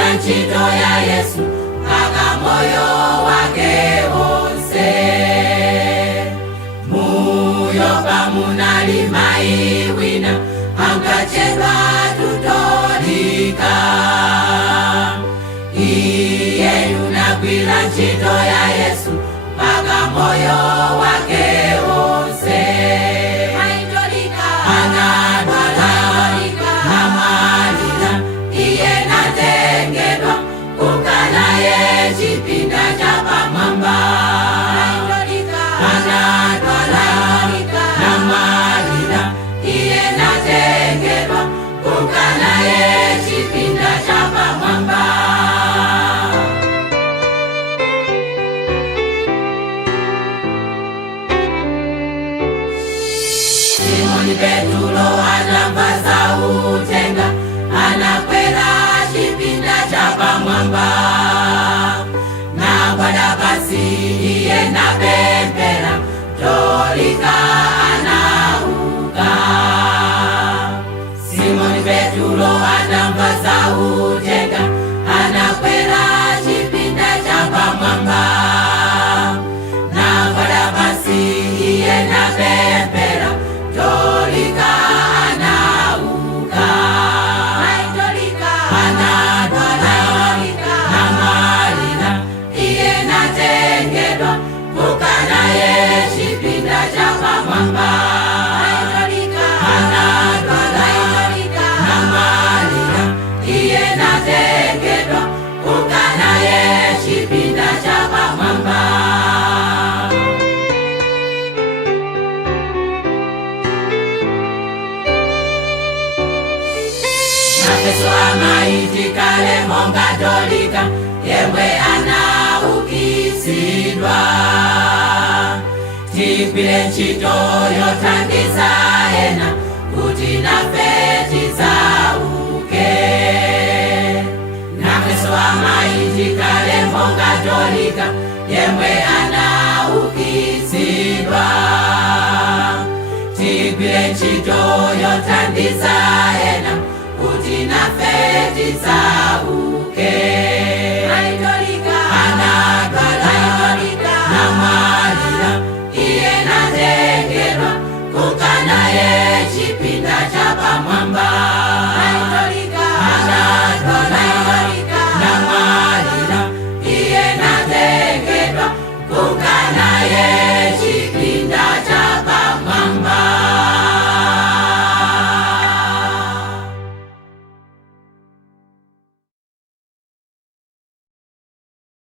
anagwira ntchito ya Yesu mpaka moyo wake wonse. Muyo pamunali mayi wina ankatchedwa Tutolika. Iye anagwira ntchito ya Yesu mpaka moyo wake wonse. Anadwala namwalira, iye anatengedwa kukanaye chipinda cha pamwamba. Anadwala namwalira, iye anatengedwa kukanaye chipinda cha pamwamba. Simoni Petro anamva sautenga, anakwera chipinda cha pamwamba. Nagwada pasi iye napemphera, Tutolika anauka. Simoni Petro anamva sautenga, anakwera chipinda cha pamwamba. Nagwada pasi iye napemphera, Tutolika anauka. Anadwala namwalira, iye anatengedwa kukanaye chipinda cha pamwamba. Anadwala namwalira, iye anatengedwa kukanaye chipinda cha pamwamba. Yesu amaitikale monga Tutolika, yemwe anaukitsidwa. Tigwire ntchito yothandiza ena kuti nafe tidzauke. Yesu amaitikale monga Tutolika, yemwe anaukitsidwa. Tigwire ntchito yothandiza ena kuti nafe tidzauke.